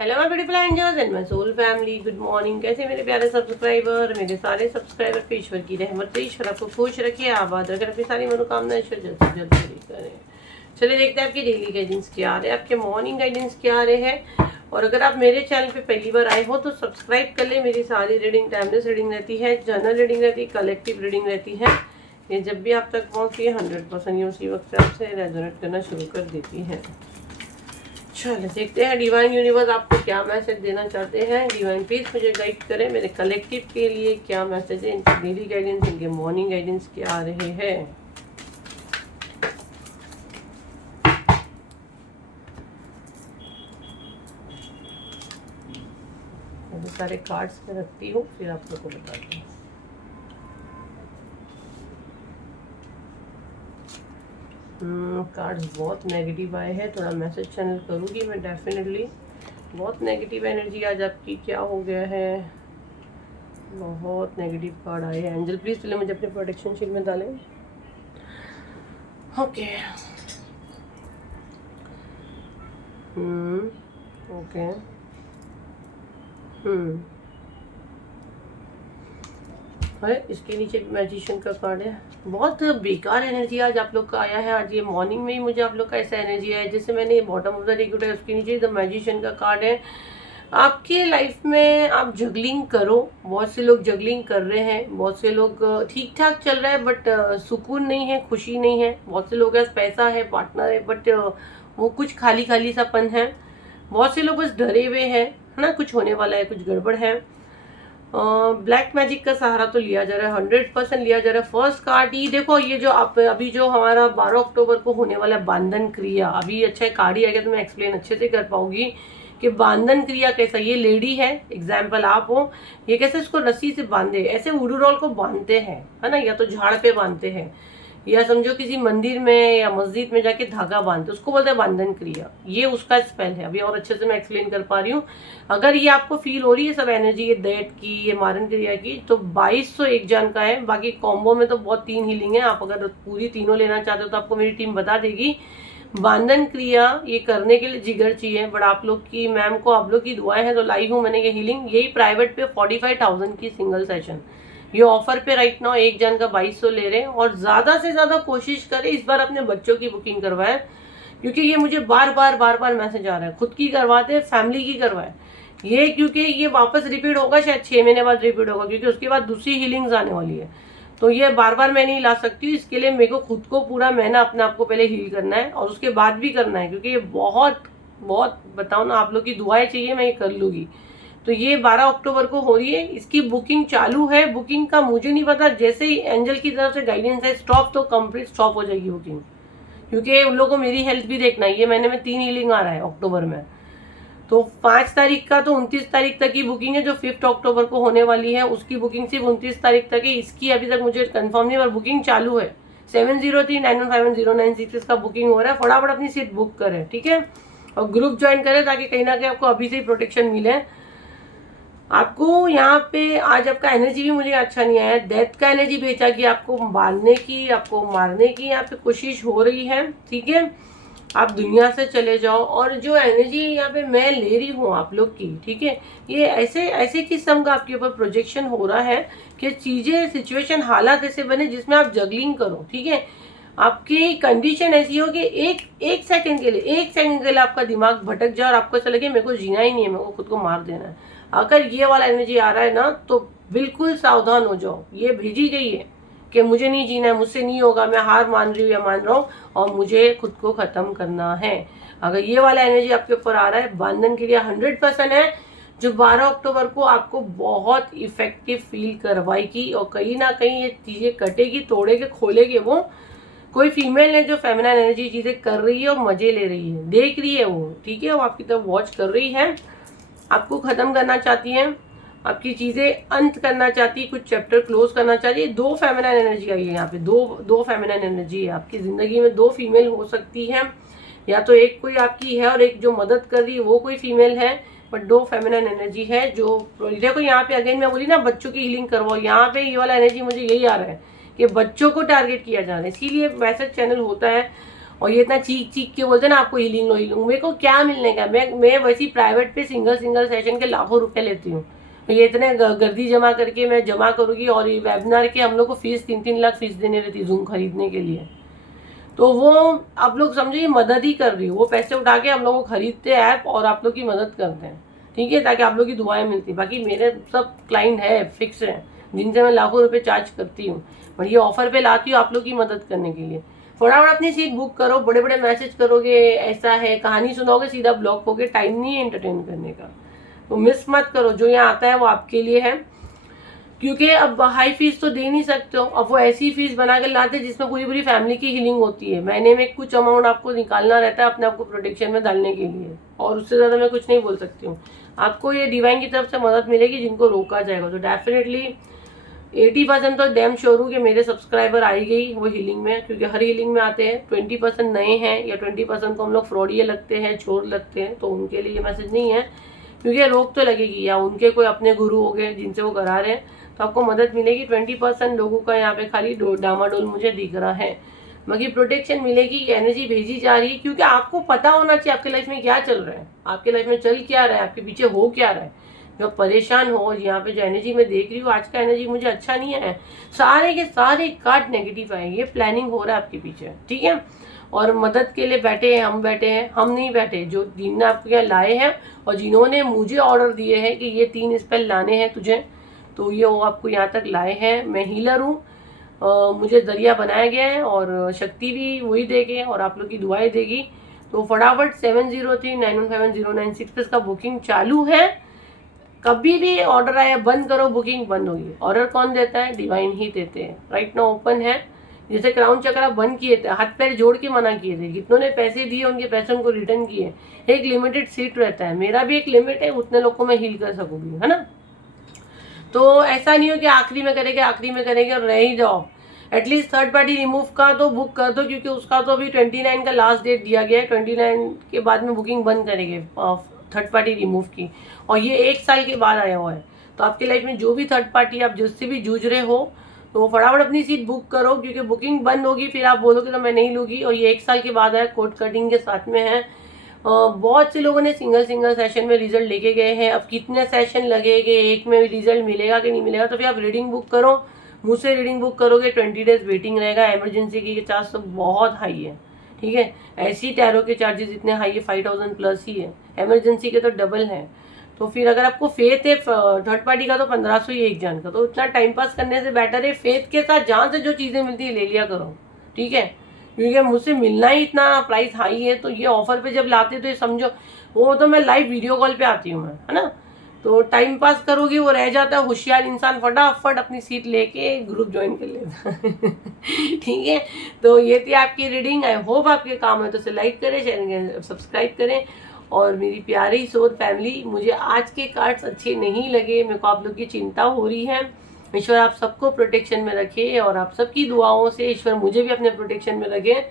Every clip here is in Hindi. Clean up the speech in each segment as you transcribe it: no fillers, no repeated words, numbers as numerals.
Hello my beautiful angels and my soul family, good morning. कैसे मेरे प्यारे सब्सक्राइबर, मेरे सारे सब्सक्राइबर पे ईश्वर की रहमत से ईश्वर आपको खुश रखे, आबाद रखे, अपनी सारी मनोकामना ईश्वर जल्द से जल्द पूरी करें। चलिए देखते हैं आपकी डेली गाइडेंस क्या आ रहे हैं, आपके मॉर्निंग गाइडेंस क्या आ रहे हैं। और अगर आप मेरे चैनल पे पहली बार आए हो तो सब्सक्राइब कर ले। मेरी सारी रीडिंग टाइमलेस रीडिंग रहती है, जनरल रीडिंग रहती है, कलेक्टिव रीडिंग रहती है। ये जब भी आप तक पहुँचती है 100% ये उसी वक्त से आपसे रेजोनेट करना शुरू कर देती है। चलो देखते हैं डिवाइन यूनिवर्स आपको क्या मैसेज देना चाहते हैं। डिवाइन प्लीज मुझे गाइड करें, मेरे कलेक्टिव के लिए क्या मैसेज है, इनकी डेली गाइडेंस, इनके मॉर्निंग गाइडेंस क्या आ रहे हैं। मैं सारे कार्ड्स में रखती हूँ, फिर आप लोग को बताती हूँ। कार्ड्स बहुत नेगेटिव आए हैं, थोड़ा मैसेज चैनल करूँगी मैं डेफिनेटली। बहुत नेगेटिव एनर्जी आज आपकी, क्या हो गया है, बहुत नेगेटिव कार्ड आए हैं। एंजल प्लीज पहले मुझे अपने प्रोटेक्शन शील्ड में डालें। ओके ओके है। इसके नीचे मैजिशियन का कार्ड है। बहुत बेकार एनर्जी आज आप लोग का आया है। आज ये मॉर्निंग में ही मुझे आप लोग का ऐसा एनर्जी है जैसे मैंने बॉटम ऑफ द डेक उठाया, उसके नीचे द मैजिशियन का कार्ड है। आपके लाइफ में आप जगलिंग करो, बहुत से लोग जगलिंग कर रहे हैं, बहुत से लोग ठीक ठाक चल रहा है बट सुकून नहीं है, खुशी नहीं है। बहुत से लोग पास पैसा है, पार्टनर है, बट वो कुछ खाली खाली सापन है। बहुत से लोग बस डरे हुए हैं, है ना, कुछ होने वाला है, कुछ गड़बड़ है। ब्लैक मैजिक का सहारा तो लिया जा रहा है, 100% लिया जा रहा है। फर्स्ट कार्ड ही देखो, ये जो आप अभी जो हमारा 12 अक्टूबर को होने वाला है बांधन क्रिया, अभी अच्छा कार्ड ही आ गया तो मैं एक्सप्लेन अच्छे से कर पाऊंगी कि बांधन क्रिया कैसा। ये लेडी है, एग्जाम्पल आप हो, ये कैसे इसको रस्सी से बांधे, ऐसे उडूरॉल को बांधते हैं, है ना, या तो झाड़ पे बांधते हैं, या समझो किसी मंदिर में या मस्जिद में जाके धागा बांधते, उसको बोलते हैं बांधन क्रिया। ये उसका स्पेल है, अभी और अच्छे से मैं एक्सप्लेन कर पा रही हूँ। अगर ये आपको फील हो रही है सब एनर्जी, ये दैट की, ये मारन क्रिया की, तो 2201 जन का है। बाकी कॉम्बो में तो बहुत 3 हीलिंग है, आप अगर पूरी तीनों लेना चाहते हो तो आपको मेरी टीम बता देगी। बांधन क्रिया ये करने के लिए जिगर चाहिए, बट आप लोग की मैम को आप लोग की दुआएं हैं तो लाई हूँ मैंने ये हीलिंग। यही प्राइवेट पे 45,000 की सिंगल सेशन, ये ऑफर पे राइट नाउ एक जन का 2200 ले रहे हैं। और ज्यादा से ज्यादा कोशिश करें इस बार अपने बच्चों की बुकिंग करवाएं, क्योंकि ये मुझे बार बार मैसेज आ रहा है। खुद की करवाते, फैमिली की करवाएं ये, क्योंकि ये वापस रिपीट होगा, शायद 6 महीने बाद रिपीट होगा, क्योंकि उसके बाद दूसरी हीलिंग्स आने वाली है। तो ये बार बार मैं नहीं ला सकती, इसके लिए मेरे को खुद को पूरा महीना अपने आप को पहले हील करना है और उसके बाद भी करना है, क्योंकि ये बहुत बताओ ना, आप लोग की दुआएं चाहिए, मैं ये कर लूंगी। तो ये 12 अक्टूबर को हो रही है, इसकी बुकिंग चालू है। बुकिंग का मुझे नहीं पता, जैसे ही एंजल की तरफ से गाइडेंस है स्टॉप, तो कंप्लीट स्टॉप हो जाएगी बुकिंग, क्योंकि उन लोगों को मेरी हेल्थ भी देखना है। ये महीने में 3 हीलिंग आ रहा है अक्टूबर में, तो 5 तारीख का तो 29 तारीख तक की बुकिंग है। जो 5 अक्टूबर को होने वाली है उसकी बुकिंग सिर्फ 29 तारीख तक है। इसकी अभी तक मुझे कंफर्म नहीं, पर बुकिंग चालू है। 7039151096 का बुकिंग हो रहा है। फटाफट अपनी सीट बुक करें, ठीक है, और ग्रुप ज्वाइन करें ताकि कहीं ना कहीं आपको अभी से ही प्रोटेक्शन मिले। आपको यहाँ पे आज आपका एनर्जी भी मुझे अच्छा नहीं आया। डेथ का एनर्जी भेजा कि आपको बांधने की, आपको मारने की यहाँ पे कोशिश हो रही है, ठीक है, आप दुनिया से चले जाओ। और जो एनर्जी यहाँ पे मैं ले रही हूँ आप लोग की, ठीक है, ये ऐसे किस्म का आपके ऊपर प्रोजेक्शन हो रहा है कि चीजें, सिचुएशन, हालात ऐसे बने जिसमें आप जगलिंग करो, ठीक है। आपकी कंडीशन ऐसी हो कि एक सेकंड के लिए आपका दिमाग भटक जाए और आपको ऐसा लगे मेरे को जीना ही नहीं है, मेरे को खुद को मार देना है। अगर ये वाला एनर्जी आ रहा है ना, तो बिल्कुल सावधान हो जाओ। ये भेजी गई है कि मुझे नहीं जीना है, मुझसे नहीं होगा, मैं हार मान रही हूँ या मान रहा हूँ और मुझे खुद को खत्म करना है। अगर ये वाला एनर्जी आपके ऊपर आ रहा है, बंधन के लिए 100% है, जो 12 अक्टूबर को आपको बहुत इफेक्टिव फील करवाएगी और कहीं ना कहीं ये चीजें कटेगी, तोड़ेगी, खोलेगी। वो कोई फीमेल है जो फेमिनाइन एनर्जी चीजें कर रही है और मजे ले रही है, देख रही है वो, ठीक है, वो आपकी तरफ वॉच कर रही है, आपको खत्म करना चाहती है, आपकी चीजें अंत करना चाहती है, कुछ चैप्टर क्लोज करना चाहती है। 2 फेमिनाइन एनर्जी आई है यहाँ पे, दो फेमिनाइन एनर्जी है आपकी जिंदगी में। 2 फीमेल हो सकती है, या तो एक कोई आपकी है और एक जो मदद कर रही है वो कोई फीमेल है, बट 2 फेमिनाइन एनर्जी है। जो देखो यहाँ पे अगेन मैं बोली ना, बच्चों की हीलिंग करवाओ, यहाँ पे ये वाला एनर्जी मुझे यही आ रहा है कि बच्चों को टारगेट किया जा रहा है, इसीलिए मैसेज चैनल होता है। और ये इतना चीख चीख के बोलते हैं ना आपको हीलिंग लो हीलिंग, मेरे को क्या मिलने का, मैं वैसी प्राइवेट पे सिंगल सेशन के लाखों रुपए लेती हूँ। ये इतने गर्दी जमा करके मैं जमा करूँगी, और ये वेबिनार के हम लोग को फीस 3-3 लाख फीस देने रहती है जूम खरीदने के लिए। तो वो आप लोग समझिए मदद ही कर रही हो, वो पैसे उठा के हम लोग को खरीदते हैं ऐप और आप लोग की मदद करते हैं, ठीक है, ताकि आप लोग की दुआएं मिलती। बाकी मेरे सब क्लाइंट है फिक्स हैं जिनसे मैं लाखों रुपए चार्ज करती हूँ, पर ये ऑफर पे लाती हूँ आप लोग की मदद करने के लिए। फटाफट अपनी सीट बुक करो, बड़े बड़े मैसेज करोगे ऐसा है, कहानी सुनाओगे सीधा ब्लॉक होगे, टाइम नहीं है एंटरटेन करने का। तो मिस मत करो, जो यहाँ आता है वो आपके लिए है, क्योंकि अब हाई फीस तो दे नहीं सकते हो। अब वो ऐसी फीस बना कर लाते हैं जिसमें पूरी पूरी फैमिली की हीलिंग होती है। महीने में कुछ अमाउंट आपको निकालना रहता है अपने आप को प्रोटेक्शन में डालने के लिए, और उससे ज़्यादा मैं कुछ नहीं बोल सकती हूँ। आपको ये डिवाइन की तरफ से मदद मिलेगी जिनको रोका जाएगा। तो डेफिनेटली 80% तो डैम श्योर हूँ कि मेरे सब्सक्राइबर आई गई वो हीलिंग में, क्योंकि हर हीलिंग में आते हैं। 20% नए हैं या 20% को हम लोग फ्रॉडिये लगते हैं, चोर लगते हैं, तो उनके लिए ये मैसेज नहीं है, क्योंकि रोक तो लगेगी, या उनके कोई अपने गुरु हो गए जिनसे वो करा रहे हैं, तो आपको मदद मिलेगी। 20% लोगों का यहाँ पे खाली डामाडोल मुझे दिख रहा है, बाकी प्रोटेक्शन मिलेगी, एनर्जी भेजी जा रही है, क्योंकि आपको पता होना चाहिए आपके लाइफ में क्या चल रहा है, आपके लाइफ में चल क्या रहा है, आपके पीछे हो क्या रहा है। जो परेशान हो, यहाँ पे जो एनर्जी मैं देख रही हूँ आज का एनर्जी मुझे अच्छा नहीं है, सारे के सारे कार्ड नेगेटिव आए, ये प्लानिंग हो रहा है आपके पीछे, ठीक है। और मदद के लिए बैठे हैं, हम बैठे हैं, हम नहीं बैठे, जो जिनने आपको यहाँ लाए हैं और जिन्होंने मुझे ऑर्डर दिए हैं कि ये 3 स्पेल लाने हैं तुझे, तो ये वो आपको यहाँ तक लाए हैं। मैं हीलर हूँ, मुझे जरिया बनाया गया है, और शक्ति भी वही देगी और आप लोग की दुआएं देगी। तो फटाफट 7039151096 पे इसका बुकिंग चालू है। कभी भी ऑर्डर आया बंद करो, बुकिंग बंद होगी। ऑर्डर कौन देता है? डिवाइन ही देते हैं। राइट नाउ ओपन है, जैसे क्राउन चक्र बंद किए थे, हाथ पैर जोड़ के मना किए थे, जितनों ने पैसे दिए उनके पैसे उनको रिटर्न किए। एक लिमिटेड सीट रहता है, मेरा भी एक लिमिट है, उतने लोग को मैं हील कर सकूंगी, है ना। तो ऐसा नहीं हो कि आखिरी में करेंगे और रह ही जाओ। एटलीस्ट थर्ड पार्टी रिमूव का तो बुक कर दो, क्योंकि उसका तो अभी 29 का लास्ट डेट दिया गया है। 29 के बाद में बुकिंग बंद करेंगे थर्ड पार्टी रिमूव की, और ये 1 साल के बाद आया हुआ है। तो आपके लाइफ में जो भी थर्ड पार्टी आप जिससे भी जूझ रहे हो, तो फटाफट अपनी सीट बुक करो, क्योंकि बुकिंग बंद होगी, फिर आप बोलोगे तो मैं नहीं लूँगी। और ये 1 साल के बाद आया, कोड कटिंग के साथ में है। बहुत से लोगों ने सिंगल सेशन में रिजल्ट लेके गए हैं। अब कितने सेशन लगेंगे, एक में रिजल्ट मिलेगा कि नहीं मिलेगा, तो फिर आप रीडिंग बुक करो। मुझसे रीडिंग बुक करोगे 20 डेज वेटिंग रहेगा। इमरजेंसी की चार्ज तो बहुत हाई है, ठीक है। ऐसी टैरो के चार्जेस इतने हाई है, 5000 प्लस ही है, इमरजेंसी के तो डबल है। तो फिर अगर आपको फेथ है थर्ड पार्टी का, तो 1500 ही एक जान का। तो इतना टाइम पास करने से बेटर है फेथ के साथ जहाँ से जो चीज़ें मिलती है ले लिया करो, ठीक है। क्योंकि मुझसे मिलना ही इतना प्राइस हाई है, तो ये ऑफर पे जब लाते तो ये समझो, वो तो मैं लाइव वीडियो कॉल पे आती हूँ मैं, है ना। तो टाइम पास करोगे वो रह जाता है। होशियार इंसान फटाफट अपनी सीट लेके ग्रुप ज्वाइन कर लेता ठीक है। तो ये थी आपकी रीडिंग, आई होप आपके काम है, तो इसे लाइक करें, शेयर करें, सब्सक्राइब करें। और मेरी प्यारी सोर फैमिली, मुझे आज के कार्ड्स अच्छे नहीं लगे, मेरे को आप लोग की चिंता हो रही है। ईश्वर आप सबको प्रोटेक्शन में रखे, और आप सबकी दुआओं से ईश्वर मुझे भी अपने प्रोटेक्शन में रखे।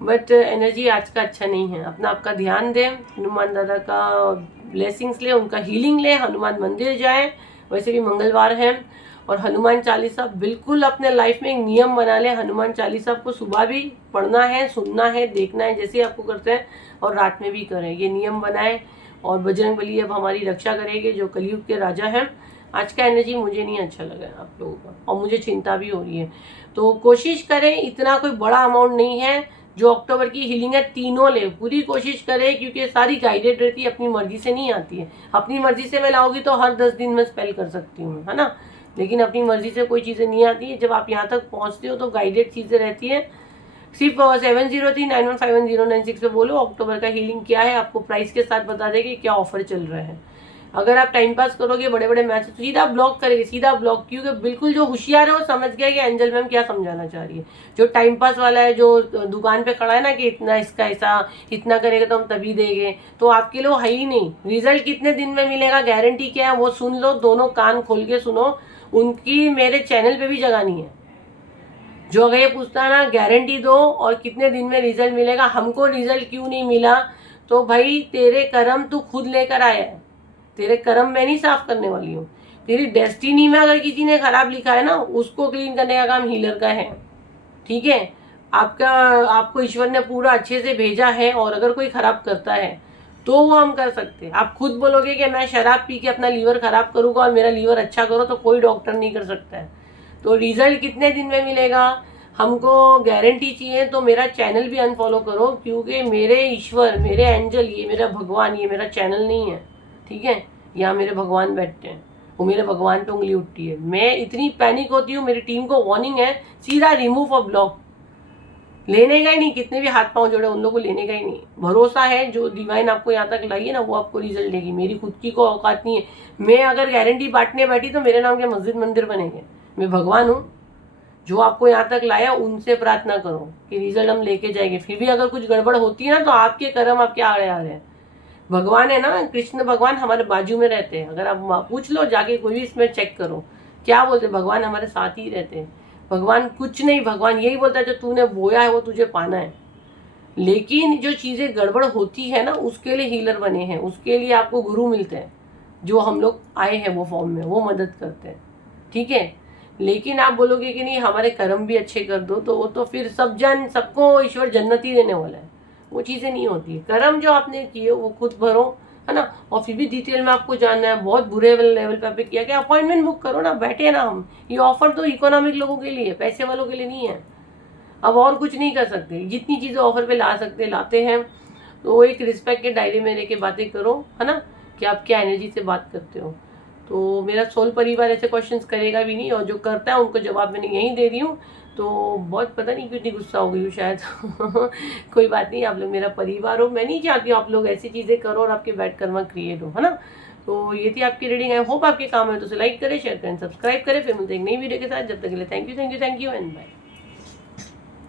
बट एनर्जी आज का अच्छा नहीं है। अपना आपका ध्यान दें, हनुमान दादा का ब्लेसिंग्स ले, उनका हीलिंग ले, हनुमान मंदिर जाए, वैसे भी मंगलवार है। और हनुमान चालीसा बिल्कुल अपने लाइफ में एक नियम बना ले। हनुमान चालीसा आपको सुबह भी पढ़ना है, सुनना है, देखना है, जैसे आपको करते हैं, और रात में भी करें, ये नियम बनाए। और बजरंग बली अब हमारी रक्षा करेंगे, जो कलयुग के राजा हैं। आज का एनर्जी मुझे नहीं अच्छा लगा आप लोगों का, और मुझे चिंता भी हो रही है। तो कोशिश करें, इतना कोई बड़ा अमाउंट नहीं है। जो अक्टूबर की हीलिंग है तीनों ले, पूरी कोशिश करें, क्योंकि सारी गाइडेड रहती है, अपनी मर्जी से नहीं आती है। अपनी मर्जी से मैं लाऊंगी तो हर 10 दिन में स्पेल कर सकती हूँ, है ना। लेकिन अपनी मर्जी से कोई चीज़ें नहीं आती है। जब आप यहाँ तक पहुँचते हो तो गाइडेड चीज़ें रहती है। सिर्फ 7039151096 पे बोलो अक्टूबर का हीलिंग क्या है, आपको प्राइस के साथ बता देंगे क्या ऑफर चल रहा है। अगर आप टाइम पास करोगे, बड़े बड़े मैसेज सीधा ब्लॉक करेंगे, सीधा ब्लॉक, क्योंकि बिल्कुल जो होशियार है वो समझ गया कि एंजल मैम क्या समझाना चाह रही है। जो टाइम पास वाला है, जो दुकान पे खड़ा है ना कि इतना इसका ऐसा, इतना करेगा तो हम तभी देंगे, तो आपके लिए वो है ही नहीं। रिजल्ट कितने दिन में मिलेगा, गारंटी क्या है, वो सुन लो, दोनों कान खोल के सुनो। उनकी मेरे चैनल पे भी जगह नहीं है। जो अगर ये पूछता है ना गारंटी दो और कितने दिन में रिजल्ट मिलेगा, हमको रिजल्ट क्यों नहीं मिला, तो भाई तेरे कर्म तू खुद लेकर आया है, तेरे कर्म मैं नहीं साफ करने वाली हूँ। तेरी डेस्टिनी में अगर किसी ने खराब लिखा है ना, उसको क्लीन करने का काम हीलर का है, ठीक है। आपका आपको ईश्वर ने पूरा अच्छे से भेजा है, और अगर कोई खराब करता है तो वो हम कर सकते हैं। आप खुद बोलोगे कि मैं शराब पी के अपना लीवर खराब करूंगा और मेरा लीवर अच्छा करो, तो कोई डॉक्टर नहीं कर सकता है। तो रिजल्ट कितने दिन में मिलेगा, हमको गारंटी चाहिए। तो मेरा चैनल भी अनफॉलो करो, क्योंकि मेरे ईश्वर, मेरे एंजल, ये मेरा भगवान, ये मेरा चैनल नहीं है, ठीक है। यहाँ मेरे भगवान बैठते हैं, वो मेरे भगवान पे उंगली उठती है। मैं इतनी पैनिक होती हूँ, मेरी टीम को वार्निंग है, सीधा रिमूव अ ब्लॉक, लेने का ही नहीं। कितने भी हाथ पांव जोड़े, उन लोगों को लेने का ही नहीं। भरोसा है जो डिवाइन आपको यहाँ तक लाई है ना, वो आपको रिजल्ट देगी। मेरी खुद की को औकात नहीं है। मैं अगर गारंटी बांटने बैठी तो मेरे नाम के मस्जिद मंदिर बनेंगे। मैं भगवान हूँ, जो आपको यहाँ तक लाया उनसे प्रार्थना करो कि रिजल्ट हम लेके जाएंगे। फिर भी अगर कुछ गड़बड़ होती है ना, तो आपके कर्म आपके आड़े आ रहे हैं। भगवान है ना, कृष्ण भगवान हमारे बाजू में रहते हैं। अगर आप पूछ लो जाके, कोई भी इसमें चेक करो, क्या बोलते, भगवान हमारे साथ ही रहते हैं। भगवान कुछ नहीं, भगवान यही बोलता है जो तूने बोया है वो तुझे पाना है। लेकिन जो चीज़ें गड़बड़ होती है ना, उसके लिए हीलर बने हैं, उसके लिए आपको गुरु मिलते हैं, जो हम लोग आए हैं वो फॉर्म में, वो मदद करते हैं, ठीक है। लेकिन आप बोलोगे कि नहीं हमारे कर्म भी अच्छे कर दो, तो वो तो फिर सबको ईश्वर जन्नत ही देने वाला है। वो चीज़ें नहीं होती है। कर्म जो आपने किए वो खुद भरो, है ना। और फिर भी डिटेल में आपको जानना है, बहुत बुरे लेवल पे आपने किया, कि अपॉइंटमेंट बुक करो ना, बैठे ना हम। ये ऑफर तो इकोनॉमिक लोगं के लिए, पैसे वालों के लिए नहीं है। अब और कुछ नहीं कर सकते, जितनी चीज़ें ऑफर पे ला सकते लाते हैं। तो एक रिस्पेक्ट के दायरे में रह के बातें करो, है ना, कि आप क्या एनर्जी से बात करते हो। तो मेरा सोल परिवार ऐसे क्वेश्चंस करेगा भी नहीं, और जो करता है उनको जवाब मैंने यहीं दे रही हूँ। तो बहुत पता नहीं क्यों इतनी गुस्सा हो गई हूँ शायद। कोई बात नहीं, आप लोग मेरा परिवार हो। मैं नहीं चाहती हूँ आप लोग ऐसी चीज़ें करो और आपके बैड कर्मा क्रिएट हो, है ना। तो ये थी आपकी रीडिंग। आई होप आपके काम है, तो उसे लाइक करें, शेयर करें, सब्सक्राइब करें। फिर मिलते हैं एक नई वीडियो के साथ। जब तक के लिए थैंक यू एंड बाय।